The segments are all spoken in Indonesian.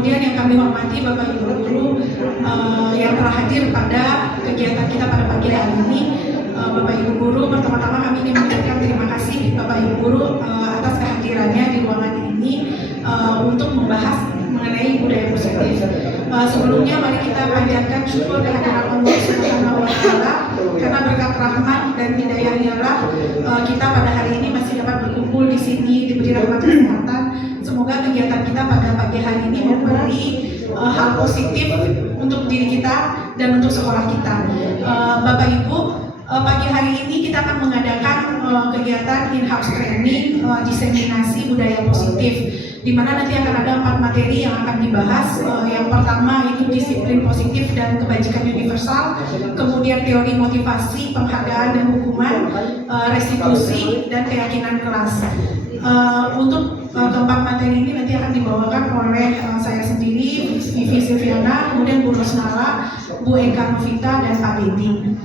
Kemudian yang kami hormati Bapak Ibu Guru yang telah hadir pada kegiatan kita pada pagi hari ini. Bapak Ibu Guru, pertama-tama kami ingin mengucapkan terima kasih Bapak Ibu Guru atas kehadirannya di ruangan ini untuk membahas mengenai budaya positif. Sebelumnya mari kita panjatkan syukur kehadiran Allah Subhanahu wa Ta'ala, karena berkat rahmat dan hidayahnya lah kita pada hari ini masih dapat berkumpul di sini, diberi rahmat kesehatan. Semoga kegiatan kita pada pagi hari ini memberi hal positif untuk diri kita dan untuk sekolah kita. Bapak Ibu, pagi hari ini kita akan mengadakan kegiatan in-house training diseminasi budaya positif, di mana nanti akan ada 4 materi yang akan dibahas. Yang pertama itu disiplin positif dan kebajikan universal, kemudian teori motivasi, penghargaan dan hukuman, restitusi, dan keyakinan kelas. Untuk keempat materi ini nanti akan dibawakan oleh saya sendiri, Vivi Silviana, kemudian Bu Rosmala, Bu Eka Novita, dan Pak Dedi.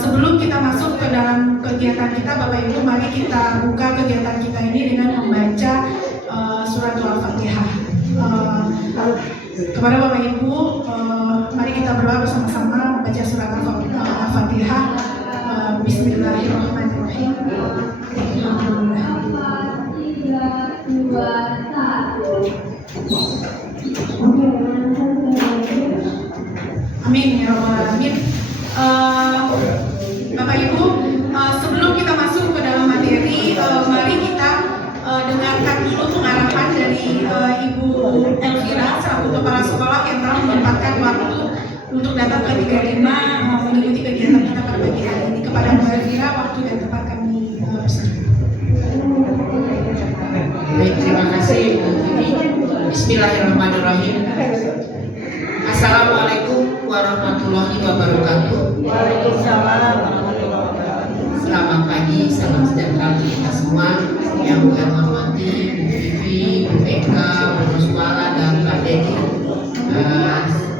Sebelum kita masuk ke dalam kegiatan kita, Bapak Ibu, mari kita buka kegiatan kita ini dengan membaca surat Al-Fatihah. Kepada Bapak Ibu, mari kita berdoa bersama-sama membaca surat Al-Fatihah. Bismillahirrahmanirrahim. Amin ya rabbal alamin. Bapak Ibu, sebelum kita masuk ke dalam materi, mari kita dengarkan dulu pengarahan dari Ibu Elvira selaku kepala sekolah yang telah menyempatkan waktu untuk datang ke 35 mengikuti kegiatan kita pada pagi hari ini. Kepada Bu Elvira, waktu dan tempat kami Baik, terima kasih Bu Vivi. Bismillahirrahmanirrahim. Assalamualaikum warahmatullahi wabarakatuh. Waalaikumsalam. Selamat pagi, salam sejahtera untuk kita semua. Yang saya hormati Bu Vivi, Bu Eka, Bu Rosmala, dan Pak Dedi,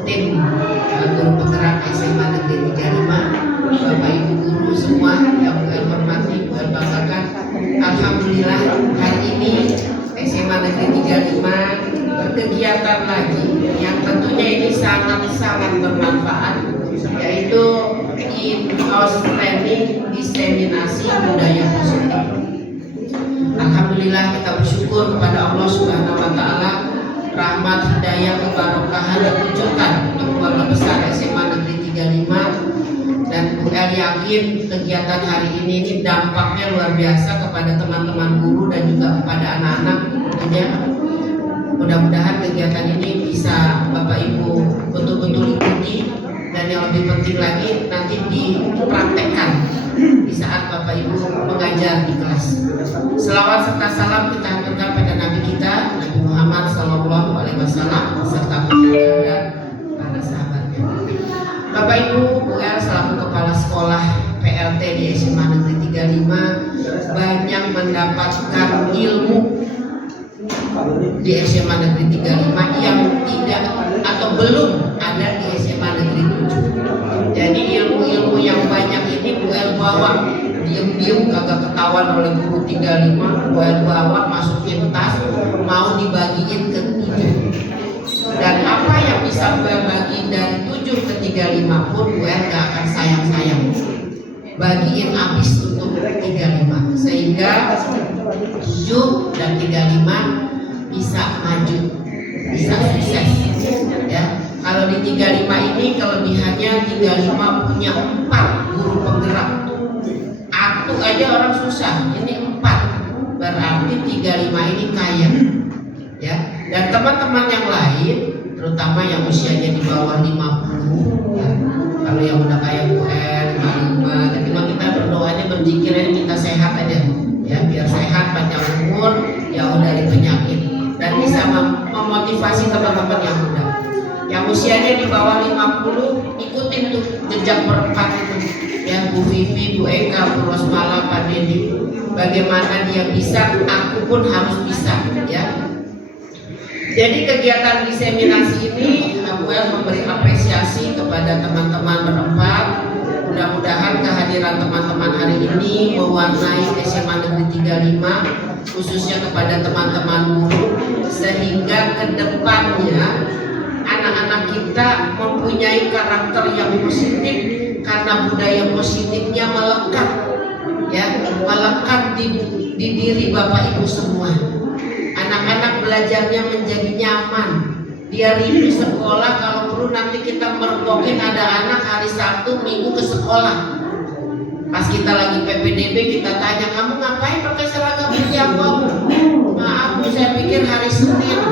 tim guru penggerak SMA Negeri 35, Bapak Ibu guru semua yang saya hormati, saya banggakan. Alhamdulillah hari ini SMA Negeri 35 berkegiatan lagi yang tentunya ini sangat-sangat bermanfaat, yaitu in-house training diseminasi budaya positif. Alhamdulillah kita bersyukur kepada Allah Subhanahu wa Ta'ala, rahmat, hidayah, keberkahan ditunjukkan untuk keluarga besar SMA Negeri 35, dan Bu El yakin kegiatan hari ini dampaknya luar biasa kepada teman-teman guru dan juga kepada anak-anak tentunya. Mudah-mudahan kegiatan ini bisa Bapak Ibu betul-betul ikuti, dan yang lebih penting lagi nanti dipraktekkan di saat Bapak Ibu mengajar di kelas. Selawat serta salam kita haturkan pada Nabi kita, Nabi Muhammad SAW, serta keluarga dan para sahabatnya. Bapak Ibu, Bu El selaku kepala sekolah PLT di SMA Negeri 35 banyak mendapatkan ilmu di SMA Negeri 35 yang tidak atau belum ada di SMA Negeri 7. Jadi ilmu-ilmu yang banyak ini Bu El bawa, diem-diem kagak ketahuan oleh guru 35, Bu El bawa masukin tas, mau dibagiin ke 7. Dan apa yang bisa Bu El bagi dari 7 ke 35 pun Bu El gak akan sayang-sayang, bagiin habis untuk 35, sehingga 7 dan 35 bisa maju, bisa sukses ya. Kalau di 35 ini kelebihannya 35 punya 4 guru penggerak. Aku aja orang susah, ini 4, berarti 35 ini kaya ya. Dan teman-teman yang lain, terutama yang usianya di bawah 50 ya. Kalau yang udah kayak Bu El 55, jadi kita berdoanya berzikirnya kita sehat aja ya, biar sehat, panjang umur, jauh dari penyakit, dan bisa memotivasi teman-teman yang muda. Yang usianya di bawah 50, ikutin tuh jejak berempat itu ya, Bu Vivi, Bu Eka, Bu Rosmala, Pak Dedi. Bagaimana dia bisa, aku pun harus bisa ya. Jadi kegiatan diseminasi ini Bu El memberi apresiasi kepada teman-teman berempat. Mudah-mudahan kehadiran teman-teman hari ini mewarnai SMA Negeri 35, khususnya kepada teman-teman guru, sehingga kedepannya kita mempunyai karakter yang positif karena budaya positifnya melekat, ya, melekat di diri Bapak Ibu semua. Anak-anak belajarnya menjadi nyaman. Dia rindu sekolah, kalau perlu nanti kita mergokin ada anak hari Sabtu Minggu ke sekolah. Pas kita lagi PPDB kita tanya, kamu ngapain pakai seragam putih abu-abu? Maaf Bu, saya pikir hari Senin.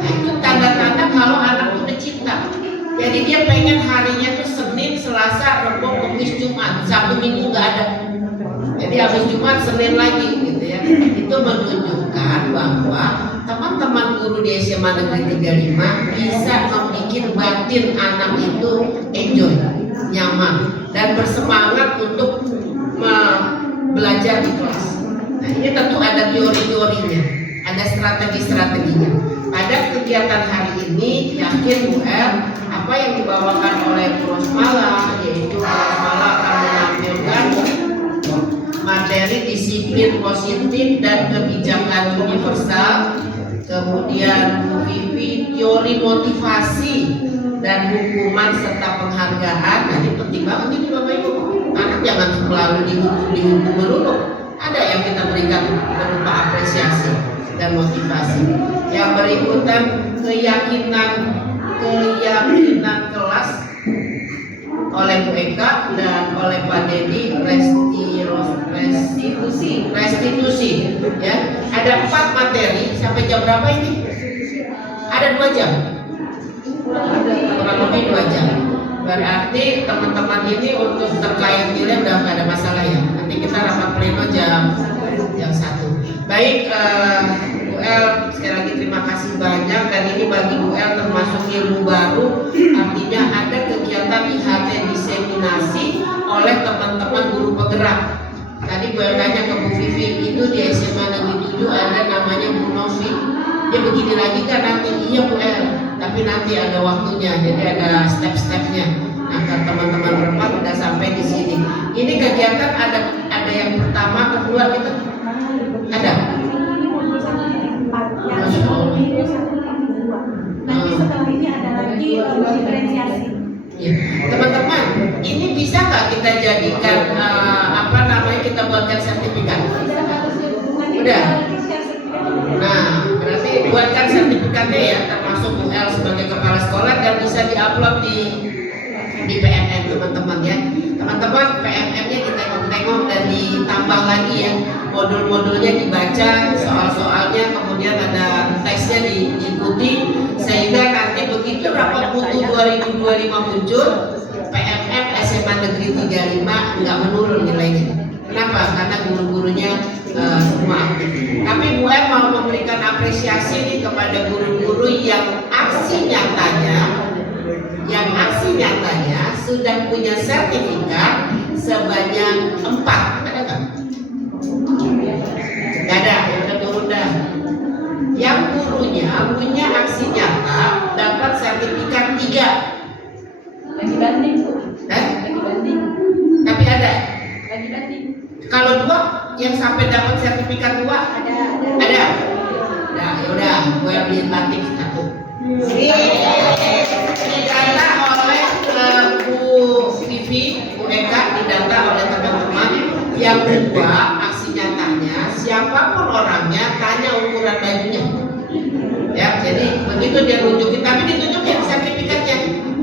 Nah, itu tanda-tanda kalau anak udah cinta. Jadi dia pengen harinya tuh Senin, Selasa, Rabu, Kamis, Jumat. Sabtu Minggu nggak ada. Jadi habis Jumat Senin lagi gitu ya. Itu menunjukkan bahwa teman-teman guru di SMA Negeri 35 bisa membuat batin anak itu enjoy, nyaman, dan bersemangat untuk belajar di kelas. Nah, ini tentu ada teori-teorinya, ada strategi-strateginya. Pada kegiatan hari ini, yakin Bu El, apa yang dibawakan oleh Bu Rosmala, yaitu Bu Rosmala akan menampilkan materi disiplin positif dan kebijakan universal, kemudian Bu Vivi teori motivasi dan hukuman serta penghargaan. Nah, ini penting banget ini Bapak Ibu. Anak jangan selalu dihukum melulu. Ada yang kita berikan berupa apresiasi dan motivasi. Yang berikutan keyakinan kelas oleh Bu Eka dan oleh Pak Dedi, restitusi. Ya, ada 4 materi. Sampai jam berapa ini? Ada 2 jam. Kurang lebih 2 jam. Berarti teman-teman ini untuk terkait nilai udah nggak ada masalah ya. Nanti kita rapat pleno jam 1. Baik, Bu El, sekali lagi terima kasih banyak. Dan ini bagi Bu El termasuk ilmu baru. Artinya ada kegiatan IHT diseminasi oleh teman-teman guru penggerak. Tadi Bu El tanya ke Bu Vivi, itu di SMA Negeri 7 ada namanya Bu Novi. Dia begini lagi kan nanti? Iya Bu El, tapi nanti ada waktunya, jadi ada step-stepnya. Agar teman-teman berempat udah sampai di sini. Ini kegiatan ada yang pertama, kedua gitu. Ada. Nanti setelah ini ada lagi diferensiasi. Ya. Teman-teman, ini bisa nggak kita jadikan kita buatkan sertifikat? Udah. Nah, berarti buatkan sertifikatnya ya, termasuk Bu El sebagai kepala sekolah, dan bisa diupload di PMM teman-teman ya. Teman-teman, PMM-nya ditengok-tengok dan ditambah lagi ya. Modul-modulnya dibaca, soal-soalnya, kemudian ada tesnya diikuti, sehingga nanti begitu rapat mutu 2025 muncul, PMM SMA Negeri 35 nggak menurun nilainya. Kenapa? Karena guru-gurunya semua aktif. Tapi Bu El mau memberikan apresiasi nih kepada guru-guru yang aksi nyatanya sudah punya sertifikat sebanyak 4. Ada nggak? Nggak ada, yang keturun dah. Yang gurunya punya aksi nyata dapat sertifikat 3. Lagi banding Bu. Lagi banding. Tapi ada. Lagi banding. Kalau 2 yang sampai dapat sertifikat 2 ada. Nah, yaudah, gue beliin batik 1. Didata oleh Bu Vivi, Bu Eka, didata oleh teman-teman. Yang 2 aksi nyatanya, siapapun orangnya tanya ukuran bajunya. Ya, jadi begitu dia tunjukin, tapi ditunjukin sertifikatnya.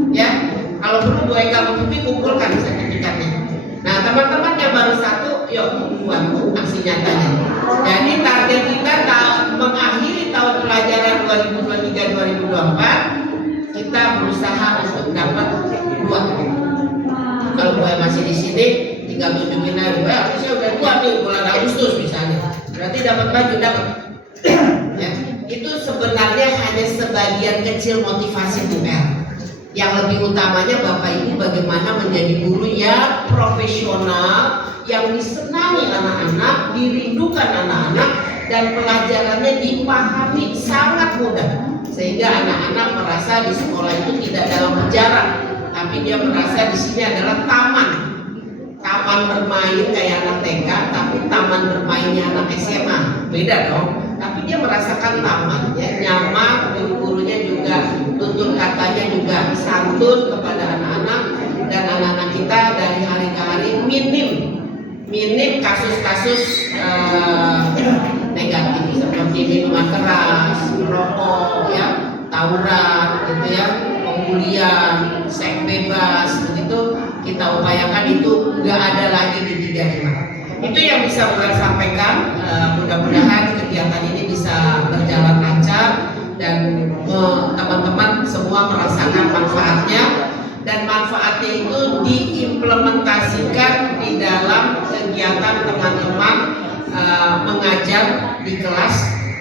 Ya, kalau perlu Bu Eka, Bu Vivi kumpulkan sertifikatnya. Nah, teman-teman yang baru 1, yuk buat aksi nyatanya. Jadi target kita mengakhiri tahun pelajaran 2023-2024, kita berusaha untuk dapat 2. Kalau gue masih di sini, tinggal tunjukin aja. Saya udah 2 nih bulan Agustus misalnya. Berarti dapat baju, dapat. Ya, itu sebenarnya hanya sebagian kecil motivasi bukan. Yang lebih utamanya Bapak Ibu bagaimana menjadi guru yang profesional, yang disenangi anak-anak, dirindukan anak-anak, dan pelajarannya dipahami sangat mudah, sehingga anak-anak merasa di sekolah itu tidak dalam penjara, tapi dia merasa di sini adalah taman bermain kayak anak TK, tapi taman bermainnya anak SMA beda dong. Tapi dia merasakan taman, ya, nyaman, guru-gurunya juga tutur katanya juga santun kepada anak-anak, dan anak-anak kita dari hari ke hari minim kasus-kasus negatif seperti minuman keras, merokok, ya, tawuran, gitu ya, pembulian, seks bebas, begitu kita upayakan itu nggak ada lagi di 35. Itu yang bisa Bulan sampaikan. Mudah-mudahan kegiatan ini bisa berjalan lancar dan teman-teman semua merasakan manfaatnya, dan manfaatnya itu diimplementasikan di dalam kegiatan teman-teman mengajar di kelas,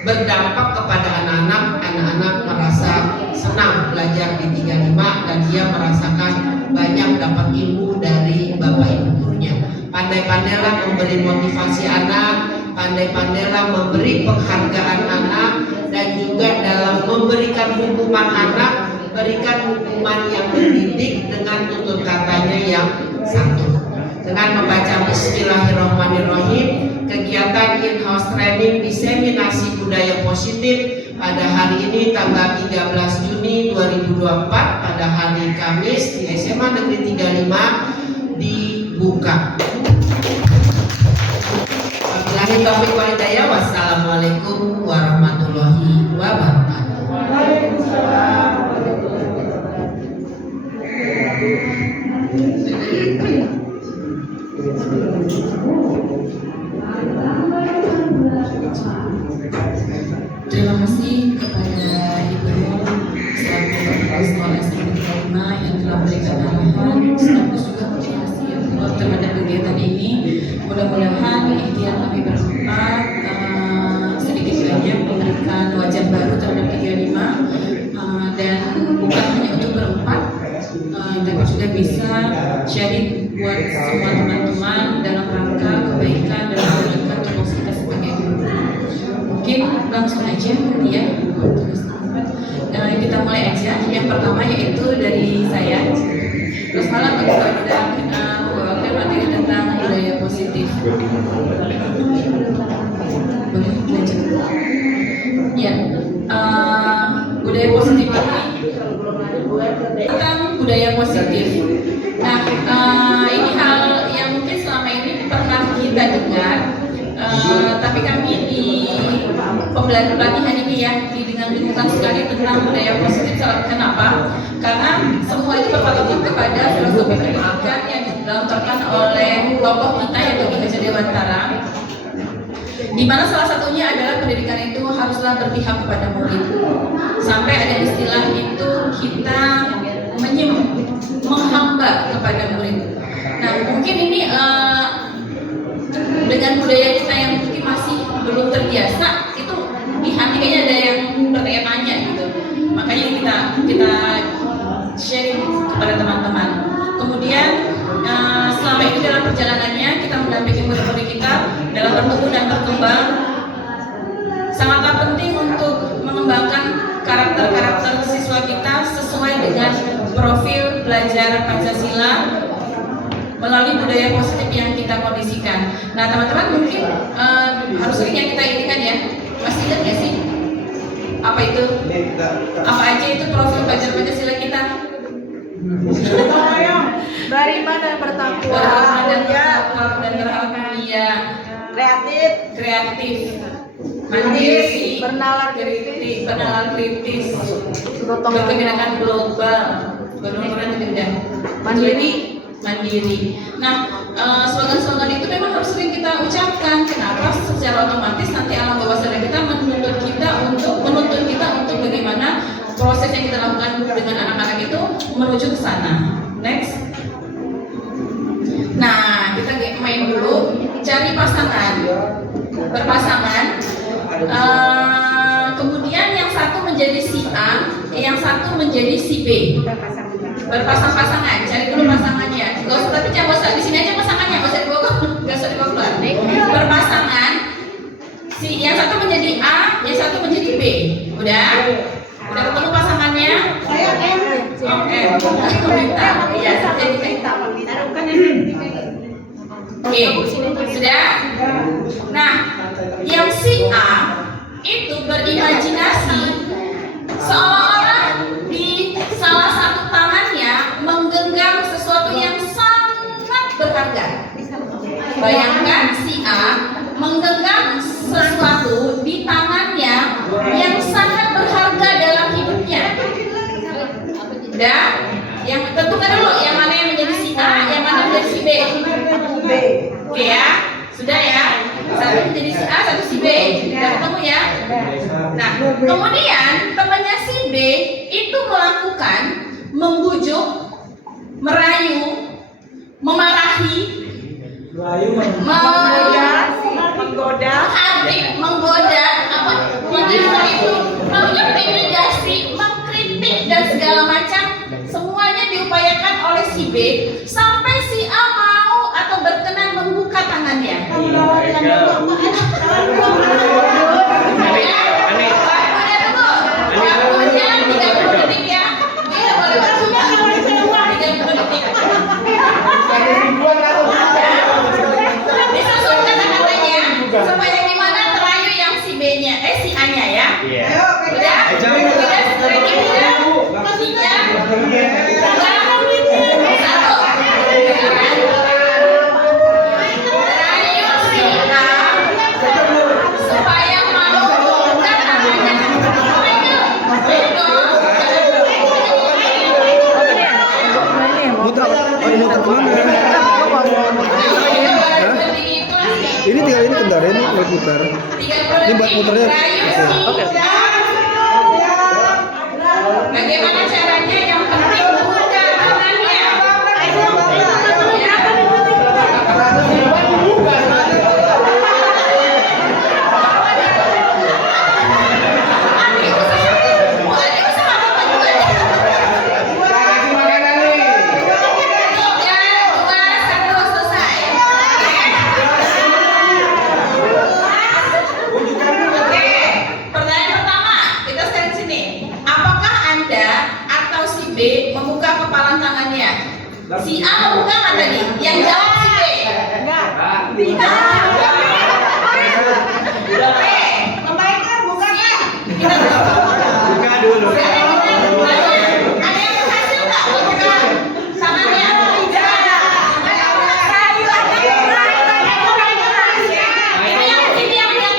berdampak kepada anak-anak merasa senang belajar di 35 dan dia merasakan banyak dapat ilmu dari Bapak Ibu gurunya. Pandai-pandailah memberi motivasi anak, pandai-pandailah memberi penghargaan anak, dan juga dalam memberikan hukuman anak, berikan hukuman yang mendidik dengan tutur katanya yang santun. Dengan membaca Bismillahirrahmanirrahim, kegiatan in-house training diseminasi budaya positif pada hari ini tanggal 13 Juni 2024 pada hari Kamis di SMA Negeri 35 dibuka. Wabillahi taufiq wal hidayah. Wassalamualaikum warahmatullahi wabarakatuh. Waalaikumsalam. Terima kasih kepada Ibu selaku Kepala Sekolah SMP 35 yang telah memberikan arahan, sekaligus juga terima kasih ya Allah terhadap kegiatan ini. Mudah-mudahan ikhtiar kami berempat sedikit banyak memberikan wajah baru terhadap 35 dan bukan hanya untuk berempat, tapi juga bisa sharing buat semua teman-teman dalam rangka kebaikan dan meningkatkan tugas kita sebagai guru. Mungkin langsung aja ya. Kita mulai aja. Yang pertama yaitu dari saya. Terus malam kita sudah membawakan materi tentang budaya positif. Boleh belajar. Ya, budaya positif ini tentang budaya positif. Nah, ini hal yang mungkin selama ini pernah kita dengar, tapi kami di pelatihan ini ya didengar sekali tentang budaya positif. Kenapa? Karena semua itu berpatokan kepada filosofi pendidikan yang dilontarkan oleh tokoh kita yaitu Ki Hajar Dewantara, di mana salah satunya adalah pendidikan itu haruslah berpihak kepada murid. Sampai ada istilah itu kita menghamba kepada murid. Nah, mungkin ini dengan budaya kita yang mungkin masih belum terbiasa, itu di hati kayaknya ada yang bertanya-tanya gitu. Makanya kita sharing kepada teman-teman. Kemudian selama ini dalam perjalanannya kita mendampingi murid-murid kita dalam bertumbuh dan berkembang. Sangatlah penting untuk mengembangkan karakter-karakter siswa kita sesuai dengan profil belajar Pancasila melalui budaya positif yang kita kondisikan. Nah, teman-teman mungkin harus sering yang kita inikan ya. Masih ingat nggak sih? Apa itu? Apa aja itu profil belajar Pancasila kita? Beriman dan bertakwa, dan berhak mulia, kreatif, mandiri, bernalar kritis, berkebinekaan global, mandiri. Nah, slogan-slogan itu memang harus sering kita ucapkan. Kenapa? Secara otomatis nanti alam bawah sadar kita menuntut kita untuk bagaimana proses yang kita lakukan dengan anak-anak itu menuju ke sana. Next. Nah, kita main dulu, cari pasangan, berpasangan. Kemudian yang satu menjadi si A, yang satu menjadi si B. Berpasang-pasangan, cari dulu pasangannya. Tapi jangan usah di sini aja pasangannya, nggak usah dibawa keluar. Berpasangan, si yang satu menjadi A, yang satu menjadi B. Udah ketemu pasangannya? Saya M. Iya, oke, sudah. Nah, yang si A itu berimajinasi seolah-olah di salah satu tangannya Udah? Yang tentukan dulu yang mana yang menjadi si A, yang mana menjadi si B. Oke ya, sudah ya. Satu menjadi si A, satu si B. Sudah ketemu ya. Nah, kemudian temannya si B itu melakukan membujuk, merayu, memarahi, menggoda, apa? Itu mengintimidasi, mengkritik dan segala macam. Semuanya diupayakan oleh si B sampai si A mau atau berkenan membuka tangannya. Waktunya 30 detik ya. Dia boleh masuk 30 detik. Disusun kata-katanya supaya gimana terayu yang si B-nya, si A-nya ya. Udah? Udah ready ya? 3 Ini tinggal ini kendaraan ini buat muter. Ini buat muternya. Oke. Bagaimana caranya? Yang penting buka tangannya. B membuka kepalan tangannya. Si A membuka nggak tadi? Yang jawab si B. Enggak. Oke. Kebaikan buka nggak? Buka dulu. Ada yang berhasil nggak? Buka tangannya. Ini yang niat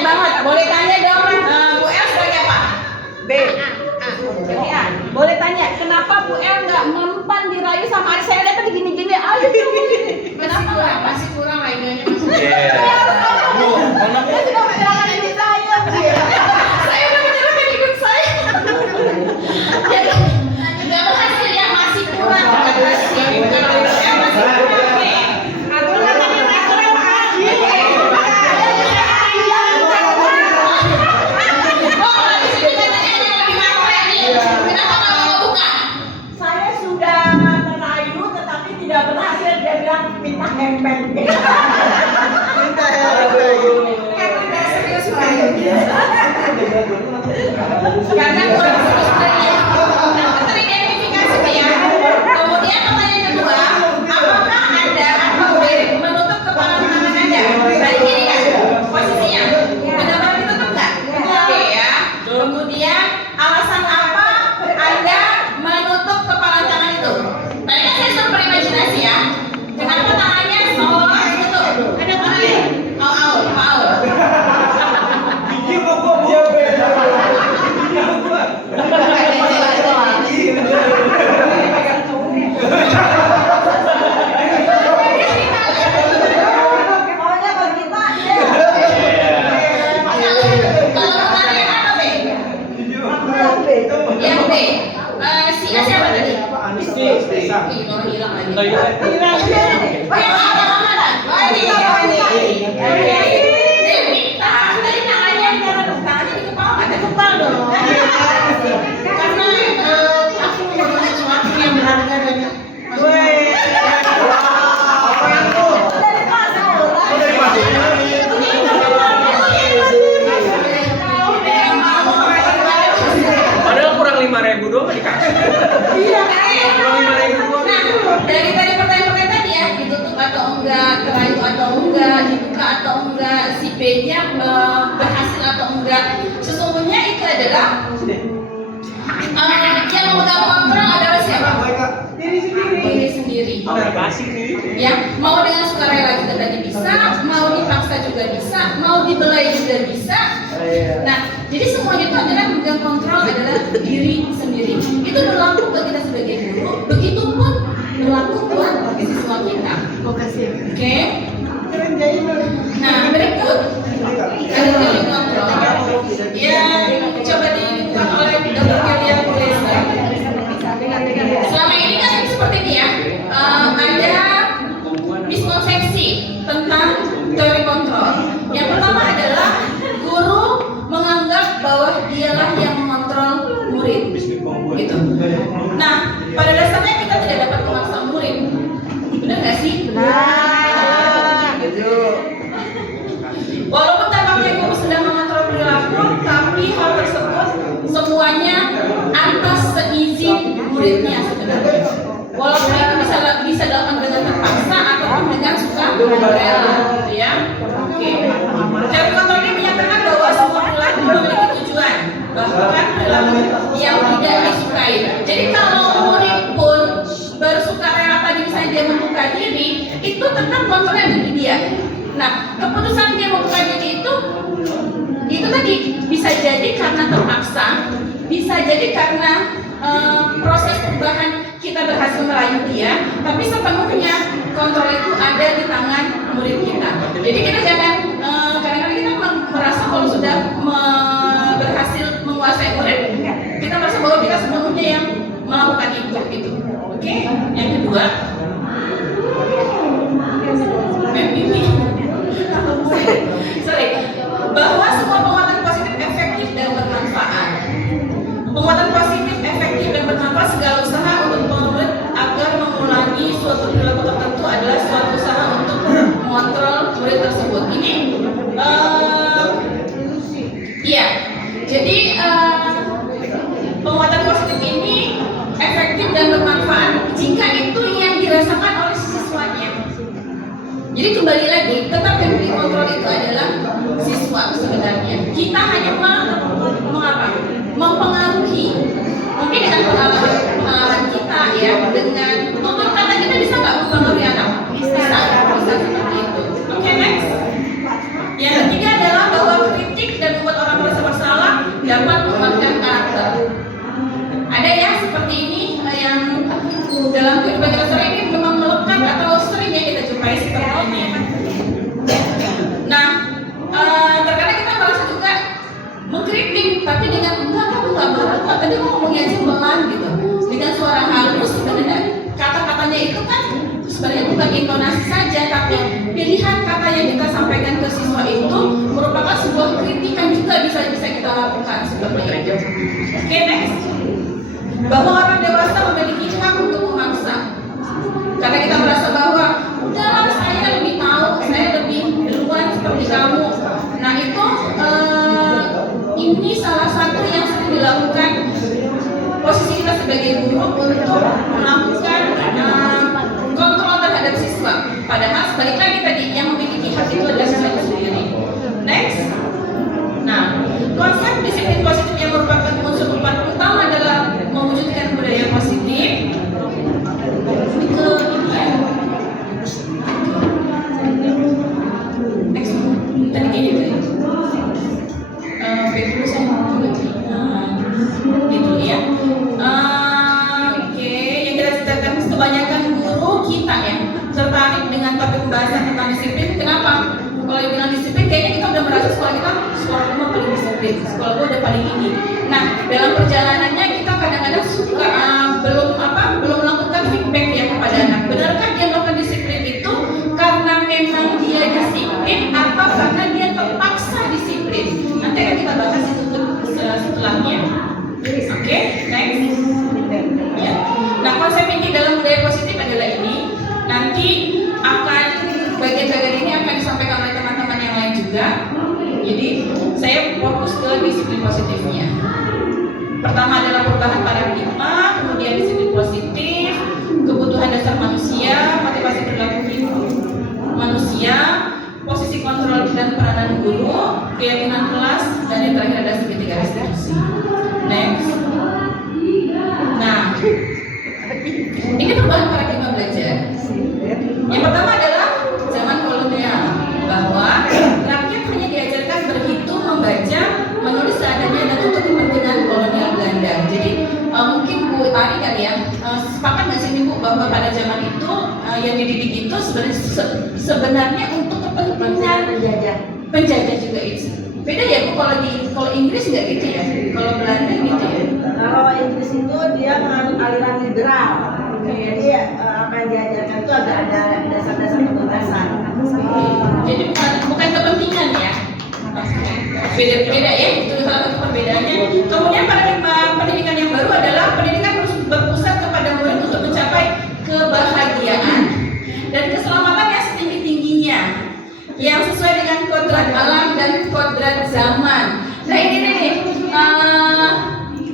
banget. Boleh tanya dong, Bu El sebagai apa? B. Boleh tanya, kenapa Bu El nggak mempan dirayu sama adik saya? Lihat tadi gini-gini, ayo kenapa? Masih kurang rayuannya masih. Dia sudah menyerahkan diri saya. Saya udah menyerahkan hidup saya. Jadi nggak berhasil ya, masih kurang. Masih kurang. Tidak berhasil, dia bilang minta hempel. Karena kurang serius ya. Teridentifikasi ya. Kemudian pertanyaan kedua, apakah Anda atau B menutup kepala tangan Anda? Tadi gini kan posisinya, benar-benar ditutup nggak? Oke ya. Kemudian alasan apa Anda menutup kepala tangan itu? Tadi kan saya suruh berimajinasi ya. Kenapa tangannya seolah ditutup? Ada tangannya? Au. Yang B. Si A siapa tadi? Hilang lagi. Oh yang A mana? Oh ini. Dewi, tadi tangannya di kepala, ada kepala dong. Karena aku mau sesuatu yang berharga banyak. Padahal kurang 5.000 doang dikasih. Iya. Kurang 5.000 doang. Nah, dari pertanyaan tadi ya, ditutup atau enggak, kerayu atau enggak, dibuka atau enggak, si B-nya berhasil atau enggak. Sesungguhnya itu adalah yang memegang kontrol adalah siapa? Diri sendiri. Ya, mau dengan sukarela juga tadi bisa, mau dipaksa juga bisa, mau dibelai juga bisa. Nah, jadi semuanya itu adalah memegang kontrol adalah diri sendiri. Itu berlaku berlaku buat kita sebagai guru, begitu pun berlaku buat siswa kita. Oke? Nah, berikut ada telekontrol yang coba dilakukan oleh Dr. Kalian Grace. Selama ini kan seperti ini ya, ada miskonsepsi tentang teori kontrol. Yang pertama adalah guru menganggap bahwa dialah yang mengontrol murid, gitu. Nah, pada dasarnya kita tidak dapat memaksa murid, benar nggak sih? Walaupun tampaknya guru sedang mengontrol perilaku, tapi hal tersebut semuanya atas seizin muridnya sebenarnya. Walaupun itu bisa dilakukan dengan terpaksa ataupun dengan suka rela, gitu ya. Oke. Teori kontrol ini menyatakan bahwa semua perilaku memiliki tujuan, bahkan perilaku yang tidak disukai. Jadi kalau murid pun bersukarela tadi misalnya dia membuka diri, itu tetap kontrolnya ada di dia. Nah, keputusan dia membuka diri itu tadi bisa jadi karena terpaksa, bisa jadi karena proses perubahan kita berhasil merayu dia, tapi sepenuhnya kontrol itu ada di tangan murid kita. Jadi kita jangan kadang-kadang kita merasa kalau sudah berhasil menguasai murid, kita merasa bahwa kita sepenuhnya yang melakukan itu gitu. Oke, yang kedua, bahwa semua penguatan positif efektif dan bermanfaat. Penguatan positif efektif dan bermanfaat segala usaha untuk murid agar mengulangi suatu perilaku tertentu adalah suatu usaha untuk mengontrol murid tersebut. Ini iya. Jadi penguatan positif ini efektif dan bermanfaat jika itu yang dirasakan oleh siswanya. Jadi kembali lagi, tetap yang dikontrol itu adalah siswa sebenarnya. Kita hanya mempengaruhi. Mungkin dengan pengalaman kita ya, dengan tutur kata kita bisa nggak mempengaruhi anak? Bisa seperti itu. Oke, next. Yang ketiga adalah bahwa kritik dan membuat orang merasa bersalah dapat menguatkan karakter. Ada ya seperti ini yang dalam kehidupan kita sering ini memang melekat atau sering ya kita jumpai seperti ini. Nah, terkadang kita merasa juga mengkritik, tapi dengan enggak kamu nggak marah kok, tadi ngomongnya aja pelan gitu, dengan suara halus. Sebenarnya kata-katanya itu kan sebenarnya bukan intonasi saja, tapi pilihan kata yang kita sampaikan ke siswa itu merupakan sebuah kritikan juga bisa kita lakukan seperti itu. Oke, next. Bahwa orang dewasa memiliki hak untuk memaksa, karena kita merasa bahwa udahlah saya lebih tahu, saya lebih duluan seperti kamu. Nah itu ini salah satu yang sering dilakukan posisi kita sebagai guru untuk melakukan kontrol terhadap siswa. Padahal sebaliknya lagi tadi yang memiliki hak itu adalah siswa itu sendiri. Next. Nah, konsep disiplin positif yang merupakan unsur utama adalah mewujudkan budaya positif. Next. Tadi kayak gitu ya. Baik dulu saya mau gitu ya. Oke, yang kita ceritakan kebanyakan guru kita ya tertarik dengan topik pembahasan tentang disiplin. Kenapa? Kalau dibilang disiplin, kayaknya kita udah merasa sekolah rumah paling disiplin, sekolah gua udah paling ini. Nah, dalam perjalanannya kita kadang-kadang suka belum melakukan feedback ya kepada anak. Benarkah dia melakukan disiplin itu karena memang dia disiplin atau karena dia terpaksa disiplin? Nanti akan kita bahas itu setelahnya. Oke, next. Ya. Nah, konsep inti dalam budaya positif adalah ini. Nanti akan bagian-bagian ini akan disampaikan oleh teman-teman yang lain juga. Jadi saya fokus ke disiplin positifnya. Pertama adalah perubahan paradigma, kemudian disiplin positif, kebutuhan dasar manusia, motivasi perilaku manusia, posisi kontrol dan peranan guru, keyakinan kelas, dan yang terakhir ada segitiga restitusi. Next. Nah, ini perubahan paradigma belajar. Yang pertama adalah zaman kolonial, bahwa rakyat hanya diajarkan berhitung, membaca, menulis seadanya dan untuk kepentingan kolonial Belanda. Jadi kali ya. Sepakat nggak sih Ibu bahwa pada zaman itu yang dididik itu sebenarnya untuk kepentingan penjajah juga itu. Beda ya Bu, kalau Inggris nggak gitu ya, kalau Belanda gitu ya. Kalau Inggris itu dia menganut aliran liberal. Jadi apa yang diajarkan itu agak ada dasar-dasar kebebasan. Jadi bukan kepentingan ya. Beda ya, itu salah satu perbedaannya. Kemudian paradigma pendidikan yang baru adalah pendidikan berpusat kepada murid untuk mencapai kebahagiaan dan keselamatan yang setinggi-tingginya, yang sesuai dengan kodrat alam dan kodrat zaman. Nah ini nih,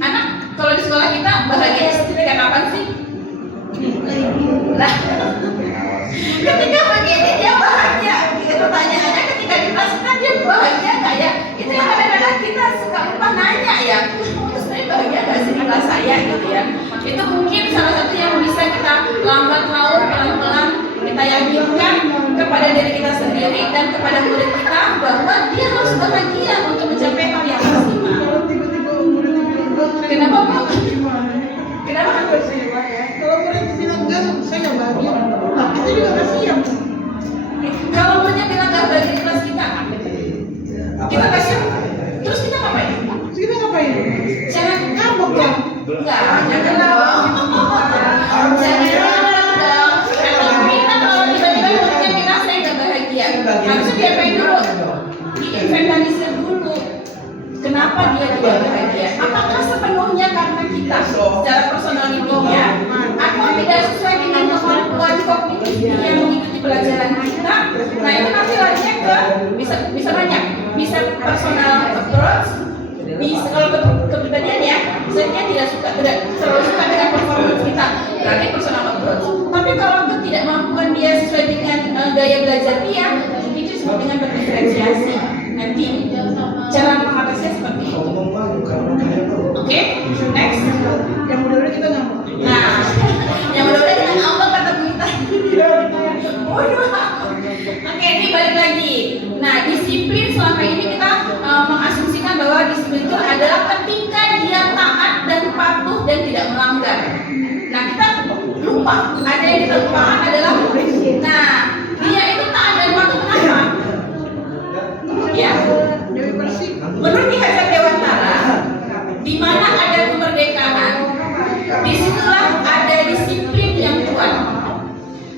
anak kalau di sekolah kita bahagia ketika kapan sih? Lah, ketika begini dia bahagia. Pertanyaannya ketika di kelas kita dia bahagia nggak ya? Itu yang kadang-kadang kita suka lupa nanya ya. Terus sebenarnya bahagia nggak sih di kelas saya gitu ya? Itu mungkin salah satu yang bisa kita lambat laun pelan-pelan kita yakinkan kepada diri kita sendiri dan kepada murid kita bahwa dia harus bahagia untuk mencapai hal yang maksimal. Kenapa Pak? Kenapa? Kalau murid bilang enggak, saya nggak bahagia. Nah, kita juga kasihan. Kalau muridnya bilang nggak bahagia di kelas kita kasih, terus kita ngapain? Kita ngapain? Jangan Ngambek dong. enggak, jangan dong. Jangan dong. Kalau tiba-tiba muridnya bilang saya nggak bahagia, harusnya diapain dulu? Diinventarisir dulu. Kenapa dia tidak bahagia? Apakah sepenuhnya karena kita secara personalitinya, atau tidak sesuai dengan kemampuan kognitif yang mengikuti pelajaran kita? Nah itu nanti larinya ke bisa banyak, bisa personal approach, bisa kalau kepribadian ya, misalnya tidak terlalu suka dengan performance kita, berarti personal approach. Tapi kalau ketidakmampuan dia sesuai dengan gaya belajar dia, itu disebut dengan berdiferensiasi. Nanti cara mengatasinya seperti itu. Oke, next. Yang mudah-mudahan kita ngambek. Nah, yang mudah-mudahan kita ngambek kata Bu Ita. Oke, ini balik lagi. Nah, disiplin selama ini kita mengasumsikan bahwa disiplin itu adalah ketika dia taat dan patuh dan tidak melanggar. Nah, kita lupa. Ada yang kita lupakan adalah nah, dia itu taat dan patuh kenapa? Ya. Menurut Ki Hajar Dewantara, di mana ada kemerdekaan, disitulah ada disiplin yang kuat.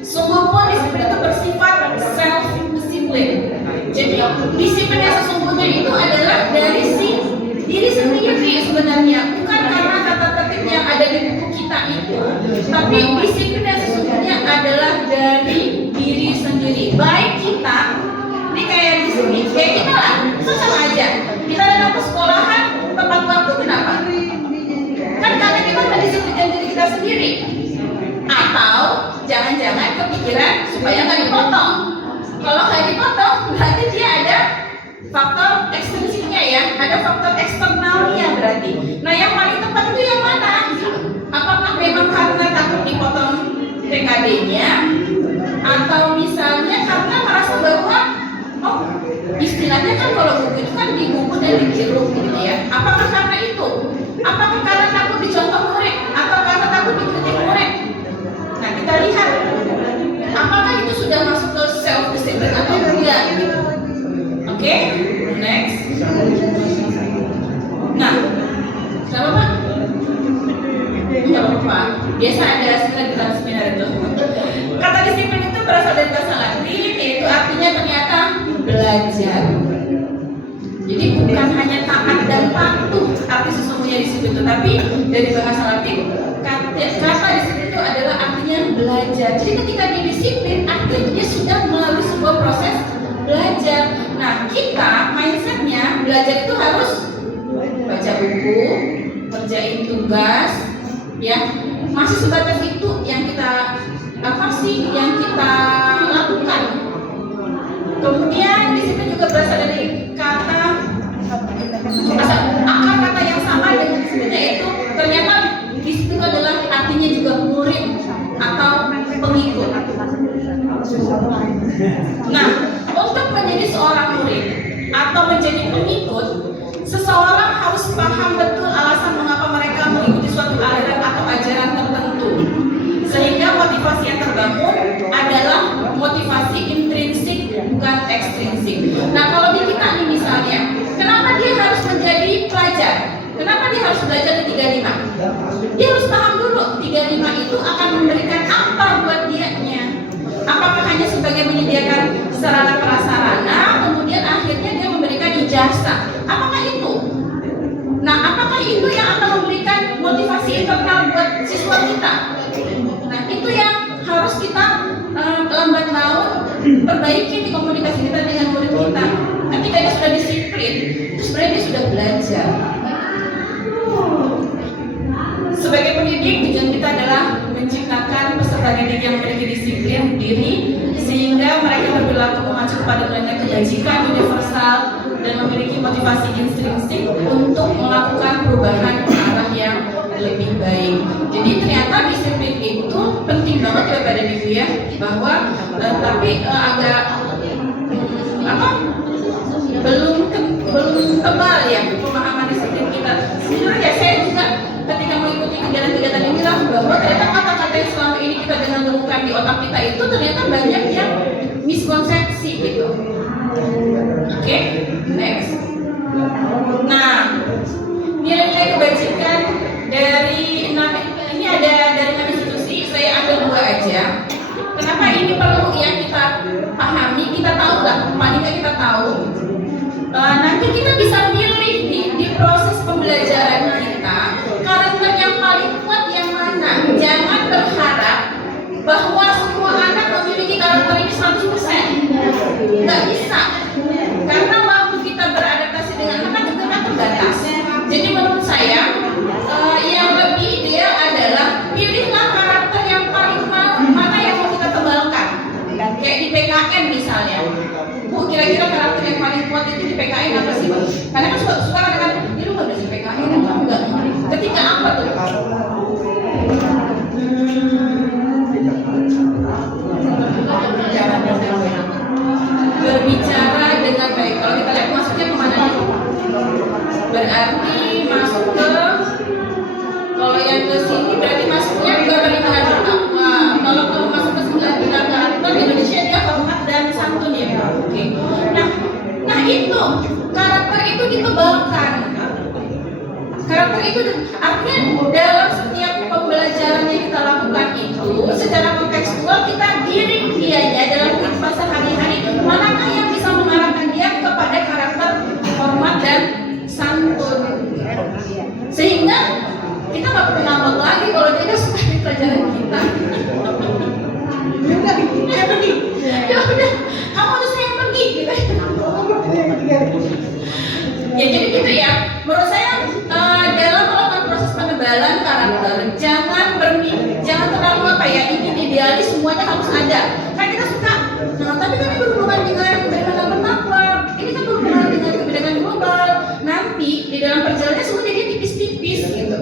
Sungguh pun disiplin itu bersifat self-disiplin. Jadi disiplin yang sesungguhnya itu adalah dari diri sendiri sebenarnya, bukan karena tata tertib yang ada di buku kita itu, tapi disiplin yang sesungguhnya adalah dari diri sendiri. Baik kita, ini kayak di sini, kayak kita lah, sama aja. Kita datang ke sekolahan tepat waktu, kenapa? Kan karena kita mendisiplinkan diri kita sendiri. Atau jangan-jangan kepikiran supaya nggak dipotong. Kalau nggak dipotong, berarti dia ada faktor ekstrinsiknya ya, ada faktor eksternalnya berarti. Nah yang paling tepat itu yang mana? Apakah memang karena takut dipotong TKD-nya, atau misalnya karena merasa bahwa oh istilahnya kan kalau buku itu kan digugur dan dikirim gitu ya. Apakah karena itu? Apakah karena takut dicontoh murid atau karena takut dikritik murid? Nah kita lihat apakah itu sudah masuk ke self discipline atau tidak gitu. Oke, next. Nah, sama Pak? Enggak apa-apa. Biasa ada seminar itu. Kata disiplin itu berasal dari bahasa Latin, yaitu artinya ternyata belajar. Jadi bukan hanya taat dan patuh arti sesungguhnya disiplin itu, tapi dari bahasa Latin kata disiplin itu adalah artinya belajar. Jadi ketika dia disiplin, artinya dia sudah melalui sebuah proses belajar. Nah kita mindsetnya belajar itu harus baca buku, kerjain tugas, ya masih sebatas itu yang kita yang kita lakukan. Kemudian di situ juga berasal dari kata akar kata yang sama dengan disiplinnya, yaitu ternyata disiplin adalah artinya juga murid atau pengikut. Nah, untuk menjadi seorang murid atau menjadi pengikut, seseorang harus paham betul alasan mengapa mereka mengikuti suatu aliran atau ajaran Dia harus paham dulu 35 itu akan memberikan apa buat dianya. Apakah hanya sebagai menyediakan sarana prasarana, kemudian akhirnya dia memberikan ijazah. Apakah itu? Nah, apakah itu yang akan memberikan motivasi internal buat siswa kita? Nah, itu yang harus kita lambat laun perbaiki di komunikasi kita dengan murid kita. Ketika dia sudah disiplin, terus sebenarnya dia sudah belajar. Sebagai pendidik, tujuan kita adalah menciptakan peserta didik yang memiliki disiplin diri, sehingga mereka berperilaku mengacu kepada nilai kebajikan universal dan memiliki motivasi intrinsik untuk melakukan perubahan ke arah yang lebih baik. Jadi ternyata disiplin itu penting banget ya pada Ibu ya, bahwa tapi agak belum tebal ya pemahaman disiplin kita. Sebenarnya saya juga ketika mengikuti kegiatan-kegiatan inilah bahwa ternyata kata-kata yang selama ini kita dengar di otak kita itu ternyata banyak yang miskonsepsi gitu. Oke, next. Nah, nilai-nilai kebajikan dari 6 ini ada dari 6 institusi, saya ambil 2 aja. Kenapa ini perlu ya kita pahami, kita tahu lah, paling nggak kita tahu. Nanti kita bisa pilih di proses pembelajaran kita karakter yang paling kuat yang mana. Jangan berharap bahwa semua anak memiliki karakter ini 100%. Nggak bisa, karena waktu kita beradaptasi dengan anak juga kan terbatas. Jadi menurut saya yang lebih ideal adalah pilihlah karakter yang paling mana yang mau kita tebalkan. Kayak di PKN misalnya, Bu, kira-kira karakter yang paling kuat itu di PKN apa sih, Bu? Karena kan suka dengan ini lu nggak bisa PKN, enggak. Ketika apa tuh? Berbicara dengan baik. Kalau kita lihat masuknya kemana nih? Berarti masuk ke, kalau yang ke sini berarti masuknya ke peningkatan bertakwa. Kalau masuk ke 9 karakter Indonesia dia hormat dan santun ya. Oke. Nah itu karakter itu ditebalkan. Karakter itu artinya dalam setiap pembelajaran yang kita lakukan itu secara kontekstual kita giring dianya dalam kehidupan sehari-hari, manakah yang bisa mengarahkan dia kepada karakter hormat dan santun, sehingga kita nggak perlu ngambek lagi kalau dia nggak suka di pelajaran kita. Ya pergi, ya udah, kamu harus yang pergi gitu. Ya jadi gitu ya. Menurut saya dalam melakukan proses penebalan karakter jangan terlalu ingin idealis semuanya harus ada. Kan kita suka, nah tapi kan ini berhubungan dengan bagaimana bertakwa, ini kan berhubungan dengan kebijakan global. Nanti di dalam perjalanannya semua jadi tipis-tipis gitu.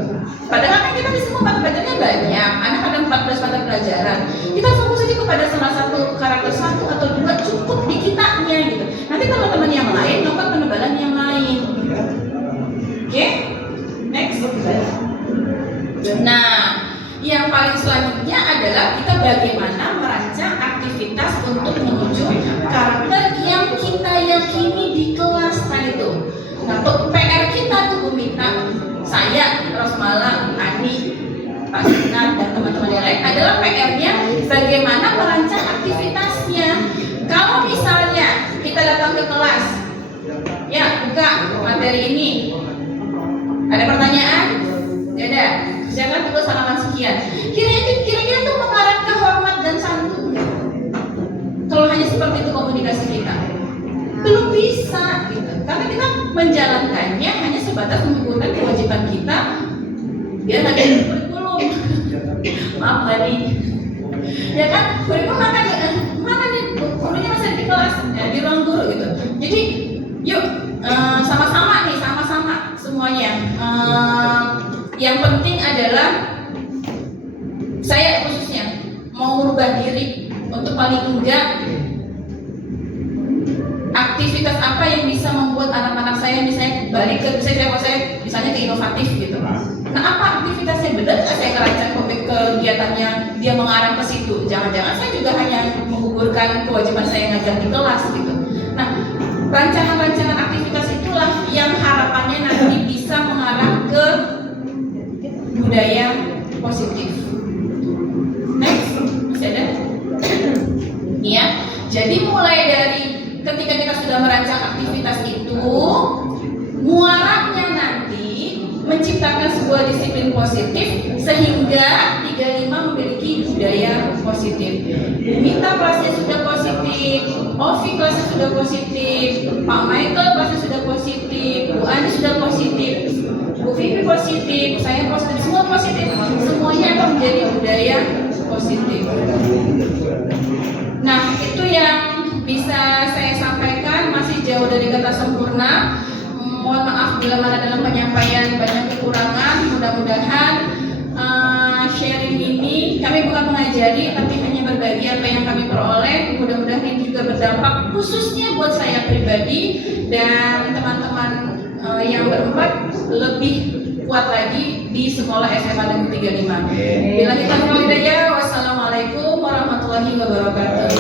Padahal kan kita di semua mata pelajarannya banyak, anak ada 14 mata pelajaran. Kita fokus aja kepada salah satu karakter 1 atau 2 cukup di kitanya gitu. Nanti teman-teman yang lain melakukan penebalan yang lain. Oke, next. Nah, yang paling selanjutnya adalah kita bagaimana merancang aktivitas untuk menuju karakter yang kita yakini di kelas tadi itu. Nah, PR kita tuh Bu Mita, saya, Rosmala, Ani, Pak Sinar, dan teman-teman yang lain adalah PR-nya bagaimana merancang aktivitasnya. Kalau misalnya kita datang ke kelas, ya buka materi ini. Ada pertanyaan? Ya ada. Jangan tulis halaman sekian. Kira-kira tuh mengarah ke hormat dan santun. Kalau hanya seperti itu komunikasi kita, belum bisa gitu. Karena kita menjalankannya hanya sebatas mengumpulkan kewajiban kita biar nggak ada kurikulum. Maaf tadi. Ya kan, kurikulum mana nih? Gurunya masih di kelas, ya, di ruang guru gitu. Jadi yuk sama-sama nih, sama-sama semuanya. Yang penting adalah saya khususnya mau merubah diri untuk paling enggak aktivitas apa yang bisa membuat anak-anak saya misalnya balik ke misalnya ke inovatif gitu. Nah, apa aktivitasnya, benar nggak saya ngerancang kegiatannya dia mengarah ke situ? Jangan-jangan saya juga hanya menggugurkan kewajiban saya ngajar di kelas gitu. Nah, rancangan-rancangan aktivitas itulah yang harapannya nanti bisa mengarah ke budaya positif. Next, masih ada? Nih ya, jadi mulai dari ketika kita sudah merancang aktivitas itu, muaranya nanti menciptakan sebuah disiplin positif sehingga 35 memiliki budaya positif. Mita kelasnya sudah positif, Ovi kelasnya sudah positif, Pak Michael kelasnya sudah positif, Bu Ani sudah positif, Bu Vivi positif, saya positif, semua positif. Semuanya akan menjadi budaya positif. Nah, itu yang bisa saya sampaikan, masih jauh dari kata sempurna. Mohon maaf bila mana dalam penyampaian banyak kekurangan. Mudah-mudahan sharing ini kami bukan mengajari, tapi hanya berbagi apa yang kami peroleh. Mudah-mudahan ini juga berdampak khususnya buat saya pribadi dan teman-teman yang berempat lebih kuat lagi di sekolah SMA Negeri 35. Bila kita hidayah, wassalamualaikum warahmatullahi wabarakatuh.